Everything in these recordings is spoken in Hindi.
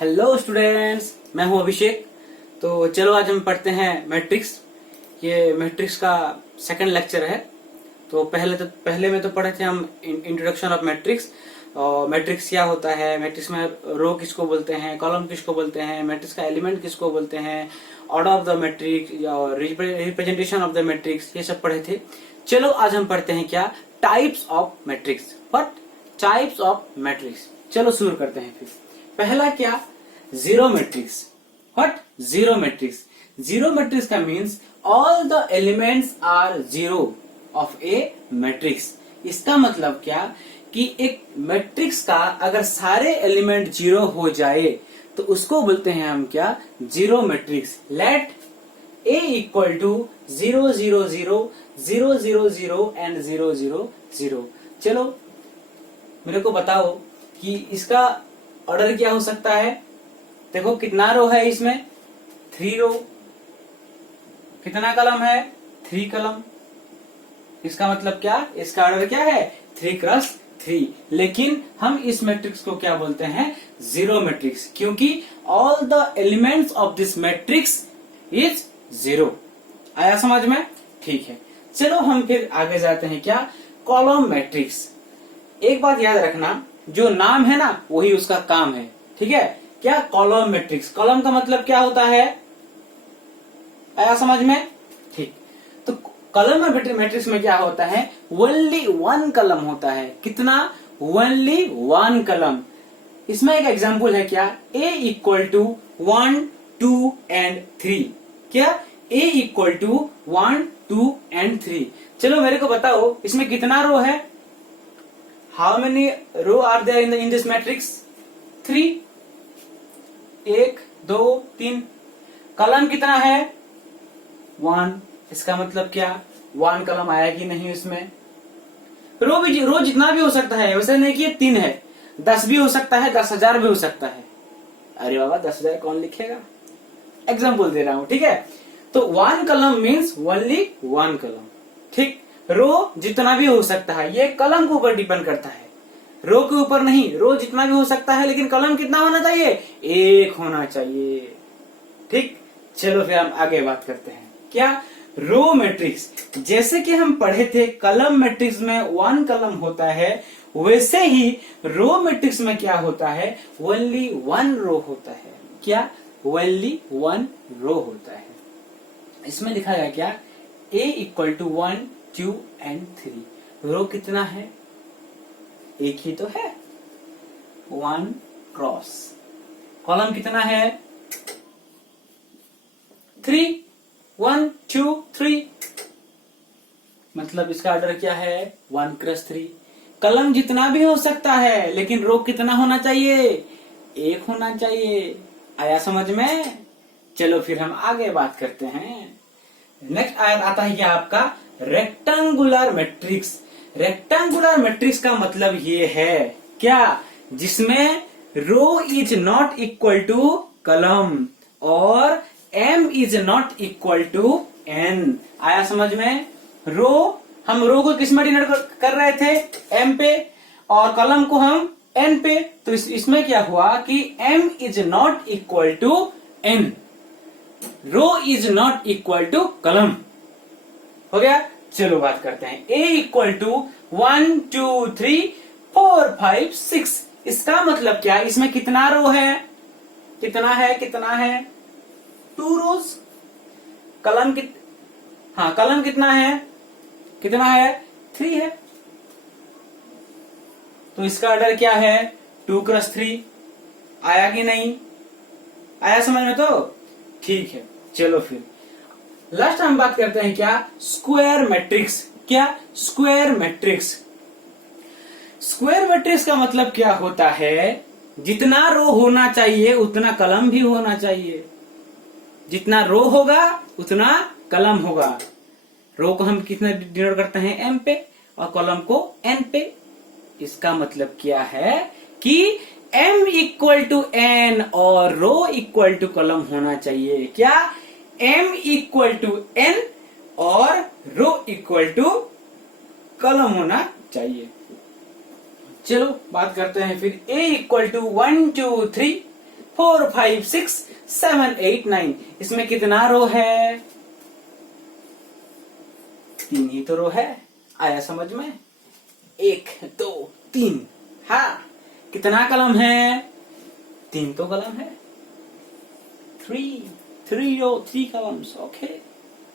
हेलो स्टूडेंट्स, मैं हूं अभिषेक। तो चलो आज हम पढ़ते हैं मैट्रिक्स। ये मैट्रिक्स का सेकंड लेक्चर है। तो पहले में तो पढ़े थे हम इंट्रोडक्शन ऑफ मैट्रिक्स। और मैट्रिक्स क्या होता है, मैट्रिक्स में रो किसको बोलते हैं, कॉलम किसको बोलते हैं, मैट्रिक्स का एलिमेंट किसको बोलते हैं, ऑर्डर ऑफ द मैट्रिक्स और रिप्रेजेंटेशन ऑफ द मैट्रिक्स, ये सब पढ़े थे। चलो आज हम पढ़ते हैं क्या, types of matrix. What types of matrix. चलो शुरू करते हैं। फिर पहला क्या, zero matrix. What zero matrix. Zero matrix का means all the elements are zero of a matrix. इसका मतलब क्या कि एक मैट्रिक्स का अगर सारे एलिमेंट जीरो हो जाए तो उसको बोलते हैं हम क्या, zero matrix. Let A equal to 0 0 0 0 0 0 and 0 0 0। चलो मेरे को बताओ कि इसका ऑर्डर क्या हो सकता है। देखो कितना रो है इसमें, 3 रो। कितना कलम है, 3 कलम। इसका मतलब क्या, इसका ऑर्डर क्या है, 3 क्रॉस 3। लेकिन हम इस मैट्रिक्स को क्या बोलते हैं, जीरो मैट्रिक्स, क्योंकि all the elements of this matrix is zero. आया समझ में? ठीक है, चलो हम फिर आगे जाते हैं क्या, कॉलम मैट्रिक्स। एक बात याद रखना, जो नाम है ना वही उसका काम है। ठीक है, क्या, कॉलम मैट्रिक्स। कॉलम का मतलब क्या होता है, आया समझ में? ठीक, तो कॉलम मैट्रिक्स में क्या होता है, ओनली 1 कलम होता है। कितना, ओनली 1 कलम। इसमें एक एग्जांपल है क्या, a इक्वल टू 1 2 एंड 3। क्या, a इक्वल टू 1 2 एंड 3। चलो मेरे को बताओ इसमें कितना रो है, how many row are there in this matrix, 3। 1 2 3। कलम कितना है, 1। इसका मतलब क्या, 1 कलम आया कि नहीं इसमें। रो जितना भी हो सकता है, वैसे नहीं कि 3 है, 10 भी हो सकता है, 10,000 भी हो सकता है। अरे बाबा 10,000 कौन लिखेगा, एग्जाम्पल दे रहा हूं। ठीक है, तो 1 कलम मीन्स ओनली 1 कलम। ठीक, रो जितना भी हो सकता है, ये कलम के ऊपर डिपेंड करता है, रो के ऊपर नहीं। रो जितना भी हो सकता है, लेकिन कलम कितना होना चाहिए, 1 होना चाहिए। ठीक, चलो फिर हम आगे बात करते हैं क्या, रो मैट्रिक्स। जैसे कि हम पढ़े थे कलम मैट्रिक्स में 1 कलम होता है, वैसे ही रो मैट्रिक्स में क्या होता है, ओनली 1 रो होता है। क्या, ओनली 1 रो होता है। इसमें लिखा गया क्या, a इक्वल टू 1 2 एंड 3। रो कितना है, एक ही तो है, 1 क्रॉस। कॉलम कितना है, 3 1 2 3। मतलब इसका ऑर्डर क्या है, 1 क्रॉस 3। कलम जितना भी हो सकता है, लेकिन रो कितना होना चाहिए, 1 होना चाहिए। आया समझ में? चलो फिर हम आगे बात करते हैं। नेक्स्ट आता है क्या आपका, रेक्टेंगुलर मैट्रिक्स। रेक्टेंगुलर मैट्रिक्स का मतलब ये है क्या, जिसमें row is not equal to column और m is not equal to n। आया समझ में? हम रो को किस में डिनोट कर रहे थे, m पे, और कलम को हम n पे। तो इसमें क्या हुआ कि m is not equal to n, row is not equal to column. हो गया, चलो बात करते हैं। a equal to 1 2 3 4 5 6। इसका मतलब क्या, इसमें कितना रो है, कितना है 2 रोज। कलम कलम कितना है 3 है। तो इसका ऑर्डर क्या है, 2 क्रॉस 3। आया कि नहीं, आया समझ में? तो ठीक है, चलो फिर लास्ट हम बात करते हैं क्या, स्क्वायर मैट्रिक्स। क्या, स्क्वायर मैट्रिक्स। स्क्वायर मैट्रिक्स का मतलब क्या होता है, जितना रो होना चाहिए उतना कलम भी होना चाहिए। जितना रो होगा उतना कलम होगा। रो को हम कितना डिनोट करते हैं, m पे, और कॉलम को n पे। इसका मतलब क्या है कि m इक्वल टू n और रो इक्वल टू कलम होना चाहिए। क्या, m इक्वल टू n और रो इक्वल टू कलम होना चाहिए। चलो बात करते हैं फिर a इक्वल टू 1 2 3। 4 5 6 7 8 9। इसमें कितना रो है? 3 ही तो रो है। आया समझ में? 1 2 3। हाँ, कितना कलम है? 3 तो कलम है। 3 कलम्स। ओके,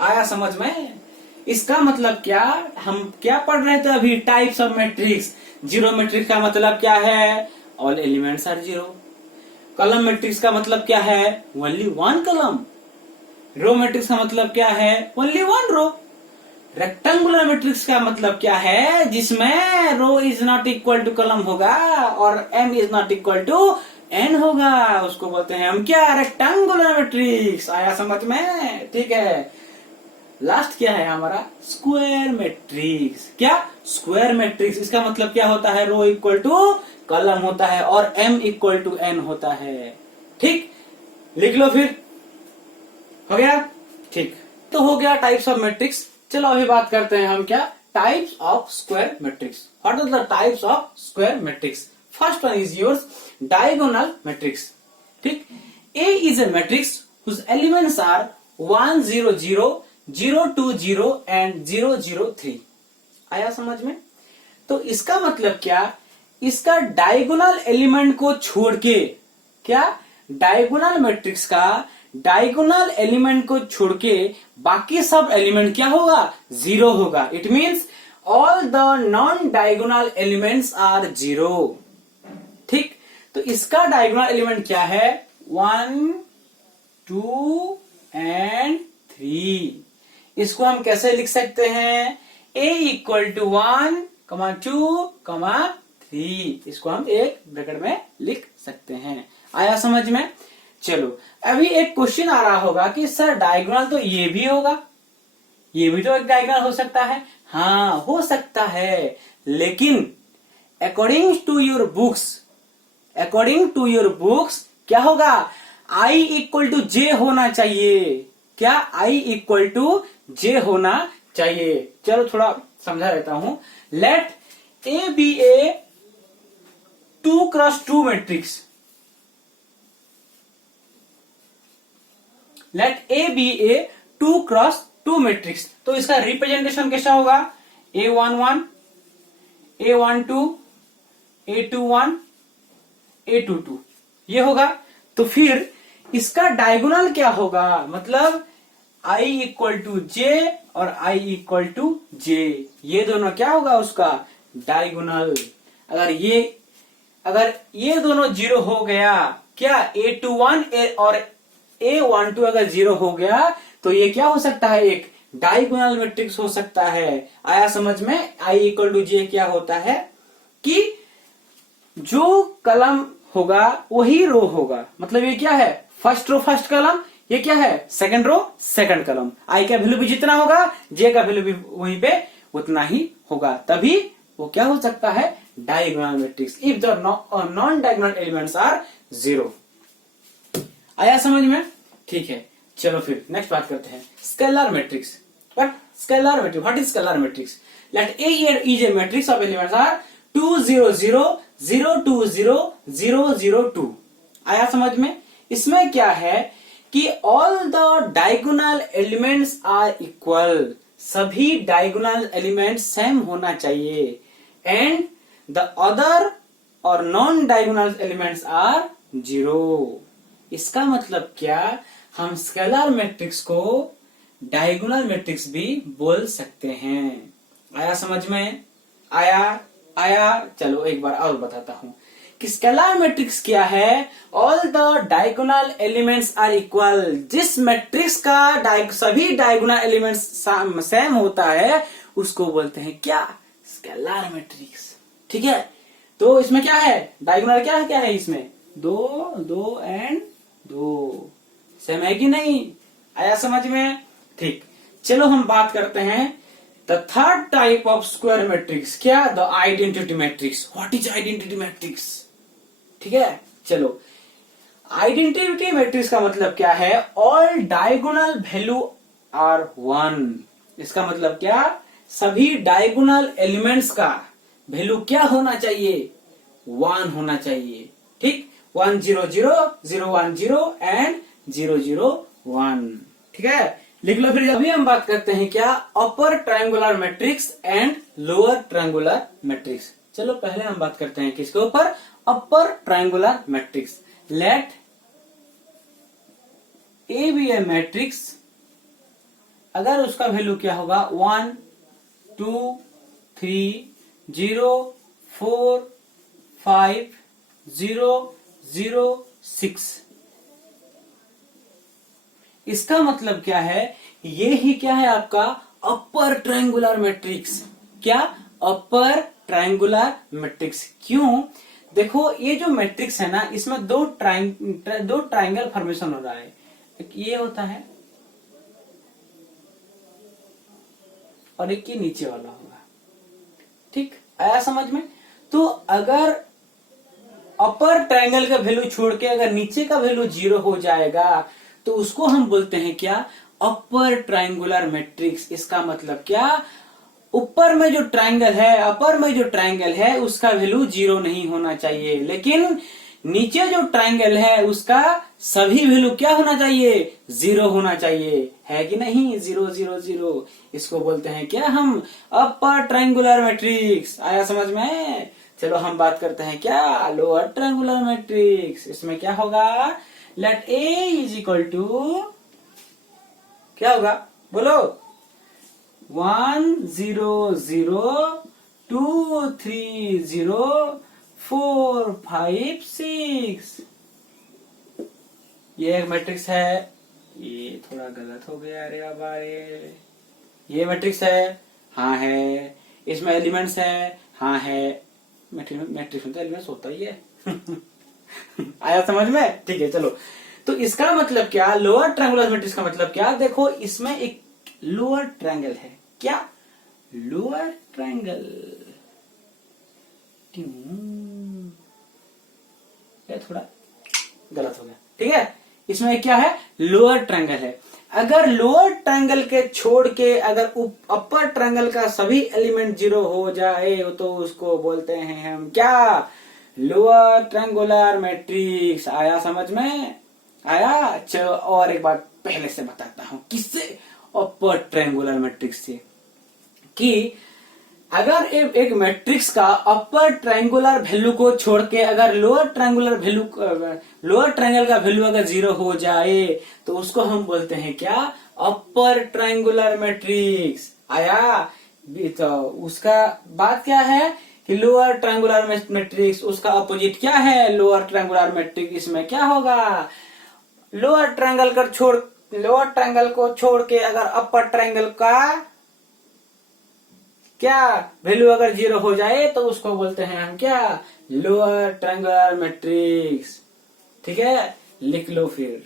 आया समझ में? इसका मतलब क्या? हम क्या पढ़ रहे थे अभी? Types of matrix. Zero matrix का मतलब क्या है? All elements are zero. Column matrix का मतलब क्या है? Only one column. Row matrix का मतलब क्या है? Only one row. Rectangular matrix का मतलब क्या है? जिसमें row is not equal to column होगा और M is not equal to N होगा, उसको बोलते हैं हम क्या? Rectangular matrix. आया समझ में? ठीक है। लास्ट क्या है हमारा? Square matrix. क्या? Square matrix. इसका मतलब क्या होता है? रो इक्वल टू कॉलम होता है और एम इक्वल टू एन होता है। ठीक, लिख लो फिर। हो गया? ठीक, तो हो गया टाइप्स ऑफ मैट्रिक्स। चलो अभी बात करते हैं हम क्या? Types of square matrix. What are the types of square matrix? First one is yours diagonal matrix. ठीक, A is a matrix whose elements are 1 0 0 0 2 0 and 0 0 3। आया समझ में? तो इसका मतलब क्या? इसका डायगोनल एलिमेंट को छोड़ के, क्या? डायगोनल मैट्रिक्स का डायगोनल एलिमेंट को छोड़ के बाकी सब एलिमेंट क्या होगा? जीरो होगा। It means all the non diagonal elements are zero. ठीक, तो इसका डायगोनल एलिमेंट क्या है? 1 2 एंड 3। इसको हम कैसे लिख सकते हैं? a equal to 1 2 3। इसको हम एक ब्रैकेट में लिख सकते हैं। आया समझ में? चलो, अभी एक क्वेश्चन आ रहा होगा कि सर डायगोनल तो ये भी होगा, ये भी तो एक डायगोनल हो सकता है। हाँ, हो सकता है, लेकिन अकॉर्डिंग टू योर बुक्स क्या होगा? i इक्वल टू जे होना चाहिए। क्या? i इक्वल टू जे होना चाहिए। चलो थोड़ा समझा देता हूं। Let A be a 2x2 matrix. Let A be a 2x2 matrix. तो इसका रिप्रेजेंटेशन कैसा होगा? A11 A12 A21 A22 ये होगा। तो फिर इसका डायगोनल क्या होगा? मतलब i इक्वल टू जे और i इक्वल टू जे, ये दोनों क्या होगा उसका? डायगोनल। अगर ये दोनों जीरो हो गया, क्या? A21 और A12 अगर जीरो हो गया तो ये क्या हो सकता है? एक डायगोनल मैट्रिक्स हो सकता है। आया समझ में? i इक्वल टू जे क्या होता है कि जो कलम होगा वही रो होगा। मतलब ये क्या है? फर्स्ट रो फर्स्ट कलम, ये क्या है? सेकंड रो सेकंड कलम। i का वैल्यू भी जितना होगा j का वैल्यू भी वहीं पे उतना ही होगा, तभी वो क्या हो सकता है? Diagonal matrix. If the non diagonal elements are zero. आया समझ में? ठीक है, चलो फिर नेक्स्ट बात करते हैं scalar matrix. What is scalar matrix? Let A is a matrix of elements are 2 0 0 0 2 0 0 0 2। आया समझ में? इसमें क्या है कि all the diagonal elements are equal. सभी डायगोनल एलिमेंट्स सेम होना चाहिए। एंड द अदर और non diagonal elements are zero. इसका मतलब क्या? हम स्केलर मैट्रिक्स को डायगोनल मैट्रिक्स भी बोल सकते हैं। आया समझ में? आया। चलो एक बार और बताता हूं कि स्केलर मैट्रिक्स क्या है? All the diagonal elements are equal. जिस मैट्रिक्स का सभी डायगोनल एलिमेंट्स सेम होता है उसको बोलते हैं क्या? Scalar matrix. ठीक है, तो इसमें क्या है? डायगोनल क्या है इसमें? 2 2 एंड 2 सेम है कि नहीं? आया समझ में? ठीक, चलो हम बात करते हैं the third type of square matrix. क्या? The identity matrix. What is identity matrix? ठीक है, चलो आइडेंटिटी मैट्रिक्स का मतलब क्या है? All diagonal value are 1। इसका मतलब क्या? सभी डायगोनल एलिमेंट्स का वैल्यू क्या होना चाहिए? 1 होना चाहिए। ठीक, 1 0 0 0 1 0 एंड 0 0 1। ठीक है, लिख लो फिर। अभी हम बात करते हैं क्या, upper triangular matrix and lower triangular matrix. चलो पहले हम बात करते हैं किसके ऊपर, upper triangular matrix. Let A be a matrix, अगर उसका वैल्यू क्या होगा 1 2 3 0 4 5 0 0 6, इसका मतलब क्या है, ये ही क्या है आपका अपर ट्रायंगुलर मैट्रिक्स। क्या, अपर ट्रायंगुलर मैट्रिक्स। क्यों, देखो ये जो मैट्रिक्स है ना, इसमें दो ट्रायंगल फॉर्मेशन हो रहा है। एक ये होता है और एक ये नीचे वाला होगा। ठीक, आया समझ में। तो अगर अपर ट्रायंगल का वैल्यू छोड़ के अगर नीचे का वैल्यू 0 हो जाएगा तो उसको हम बोलते हैं क्या, अपर ट्रायंगुलर मैट्रिक्स। इसका मतलब क्या, ऊपर में जो ट्रायंगल है, अपर में जो ट्रायंगल है उसका वैल्यू 0 नहीं होना चाहिए, लेकिन नीचे जो ट्रायंगल है उसका सभी वैल्यू क्या होना चाहिए, 0 होना चाहिए, है कि नहीं, 0 0 0। इसको बोलते हैं क्या हम, अपर ट्रायंगुलर मैट्रिक्स। आया समझ में। चलो हम बात करते हैं क्या, लोअर ट्रायंगुलर मैट्रिक्स। इसमें क्या होगा, let A is equal to, क्या होगा बोलो, 1 0 0 2 3 0 4 5 6। ये एक मैट्रिक्स है, ये थोड़ा गलत हो गया, अरे बाबा रे। ये मैट्रिक्स है, हाँ है। इसमें एलिमेंट्स है, हाँ है। मैट्रिक्स में तो एलिमेंट्स होता ही है। आया समझ में। ठीक है, चलो। तो इसका मतलब क्या, लोअर ट्रायंगुलर मैट्रिक्स का मतलब क्या, देखो इसमें एक लोअर ट्रायंगल है। क्या, लोअर ट्रायंगल। थोड़ा गलत हो गया। ठीक है, इसमें क्या है, लोअर ट्रायंगल है। अगर लोअर ट्रायंगल के छोड़ के अगर अपर ट्रायंगल का सभी एलिमेंट 0 हो जाए तो उसको बोलते हैं हम क्या, लोअर ट्रायंगुलर मैट्रिक्स। आया समझ में, आया। चलो और एक बात पहले से बताता हूं, किससे, अपर ट्रायंगुलर मैट्रिक्स से, कि अगर एक मैट्रिक्स का अपर ट्रायंगुलर वैल्यू को छोड़ के अगर लोअर ट्रायंगल का वैल्यू अगर 0 हो जाए तो उसको हम बोलते हैं क्या, अपर ट्रायंगुलर मैट्रिक्स। आया। तो उसका बात क्या है कि लोअर ट्रायंगुलर मैट्रिक्स, उसका अपोजिट क्या है, लोअर ट्रायंगुलर मैट्रिक्स। इसमें क्या होगा, लोअर ट्रायंगल को छोड़ के अगर अपर ट्रायंगल का क्या वैल्यू अगर 0 हो जाए तो उसको बोलते हैं हम क्या, लोअर ट्रायंगुलर मैट्रिक्स। ठीक है, लिख लो फिर।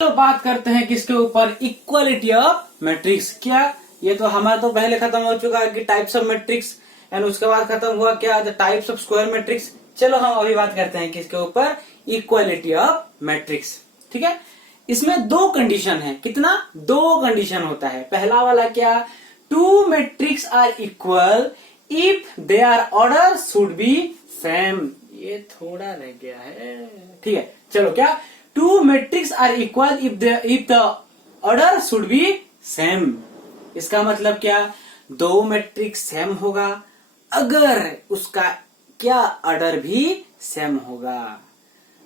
तो बात करते हैं किसके ऊपर, इक्वालिटी ऑफ मैट्रिक्स। क्या, ये तो हमारा तो पहले खत्म हो चुका है कि टाइप्स ऑफ मैट्रिक्स, एंड उसके बाद खत्म हुआ क्या, the types of square matrix. चलो हम अभी बात करते हैं किसके ऊपर, इक्वालिटी ऑफ मैट्रिक्स। ठीक है, इसमें दो कंडीशन है। कितना, दो कंडीशन होता है। पहला वाला क्या, two matrix are equal if their order should be same. ये थोड़ा रह गया है। ठीक है, चलो क्या, two matrix are equal if the order should be same. इसका मतलब क्या, दो मैट्रिक्स सेम होगा अगर उसका क्या, ऑर्डर भी सेम होगा।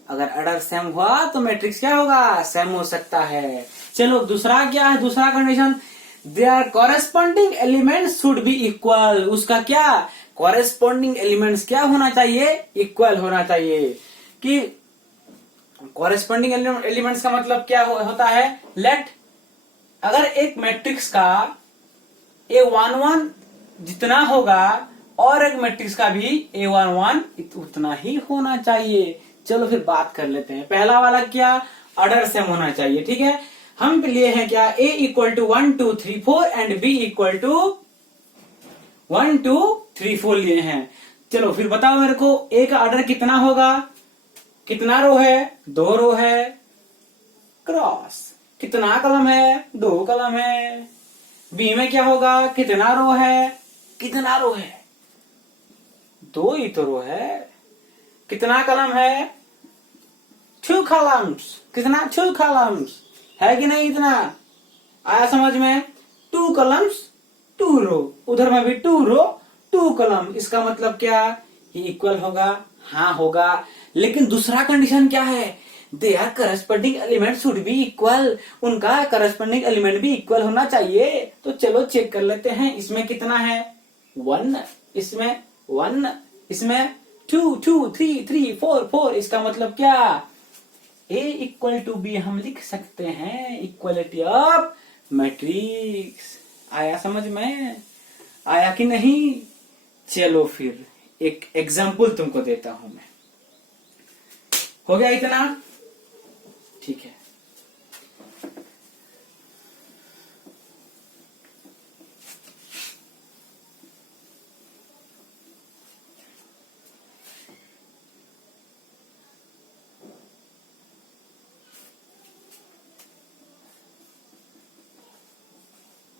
अगर ऑर्डर सेम हुआ तो मैट्रिक्स क्या होगा, सेम हो सकता है। चलो दूसरा क्या है, दूसरा condition, their corresponding elements should be equal. उसका क्या, कॉरेस्पॉन्डिंग एलिमेंट्स क्या होना चाहिए, इक्वल होना चाहिए। कि कॉरेस्पॉन्डिंग एलिमेंट्स का मतलब क्या होता है, लेट अगर एक मैट्रिक्स का A11 जितना होगा और एक मैट्रिक्स का भी A11 उतना ही होना चाहिए। चलो फिर बात कर लेते हैं। पहला वाला क्या, ऑर्डर सेम होना चाहिए। ठीक है, हम लिए हैं क्या, A equal to 1 2 3 4 and B equal to 1 2 3 4 लिए हैं। चलो फिर बताओ मेरे को, A का ऑर्डर कितना होगा, कितना रो है, 2 रो है, क्रॉस कितना कलम है, 2 कलम है। बी में क्या होगा, कितना रो है, कितना रो है, 2 ही तो रो है। कितना कलम है, 2 कॉलम्स, कितना 2 कॉलम्स है कि नहीं, इतना आया समझ में। 2 कॉलम्स 2 रो, उधर में भी 2 रो 2 कॉलम, इसका मतलब क्या, ये इक्वल होगा, हाँ होगा। लेकिन दूसरा कंडीशन क्या है, their corresponding element should be equal, उनका करस्पॉन्डिंग एलिमेंट भी इक्वल होना चाहिए। तो चलो चेक कर लेते हैं, इसमें कितना है 1, इसमें 1, इसमें 2 2 3 3 4 4, इसका मतलब क्या, A इक्वल टू बी हम लिख सकते हैं, इक्वलिटी ऑफ मैट्रिक्स। आया समझ में, आया कि नहीं। चलो फिर एक एग्जाम्पल तुमको देता हूं मैं, हो गया इतना, ठीक है।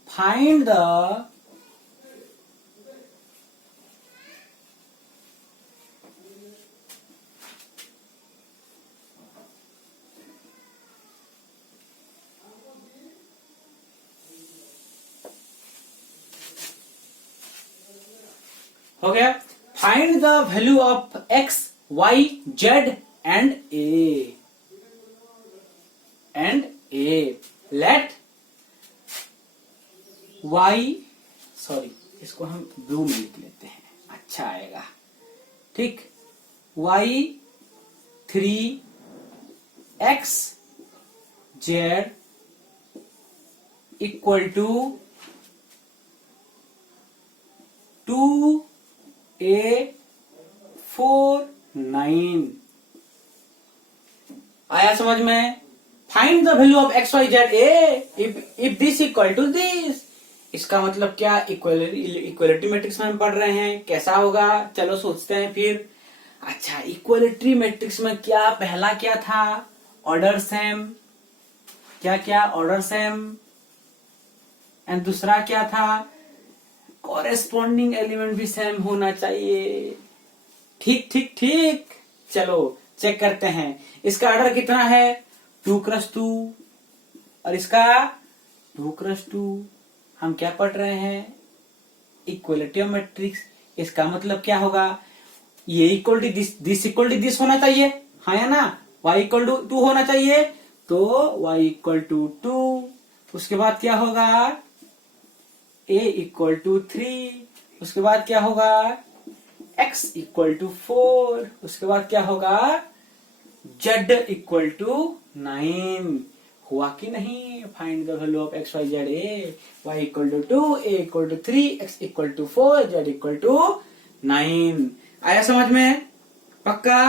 Find the हो गया, find the value of x, y, z and a let y, sorry इसको हम ब्लू में लिख लेते हैं, अच्छा आएगा, ठीक। y 3 x z equal to 2a 4 9, आया समझ में। Find the value of x y z a if this equal to this, इसका मतलब क्या, इक्वलिटी मैट्रिक्स में हम पढ़ रहे हैं, कैसा होगा चलो सोचते हैं फिर। अच्छा, इक्वलिटी मैट्रिक्स में क्या पहला क्या था, ऑर्डर सेम, क्या क्या ऑर्डर सेम, एंड दूसरा क्या था, कॉरेस्पॉन्डिंग एलिमेंट भी सेम होना चाहिए। ठीक ठीक ठीक, चलो चेक करते हैं। इसका ऑर्डर कितना है 2 क्रॉस 2, और इसका 2 क्रॉस 2। हम क्या पढ़ रहे हैं, इक्वलिटी ऑफ मैट्रिक्स। इसका मतलब क्या होगा, ये equal to this equal to this होना चाहिए, हाँ या ना। y इक्वल टू 2 होना चाहिए, तो y इक्वल टू 2। उसके बाद क्या होगा, a इक्वल टू 3। उसके बाद क्या होगा, x इक्वल टू 4। उसके बाद क्या होगा, z इक्वल टू 9। हुआ कि नहीं। Find the value of x y z a, y equal to 2, a equal to 3, x equal to 4, z equal to 9। आया समझ में, पक्का।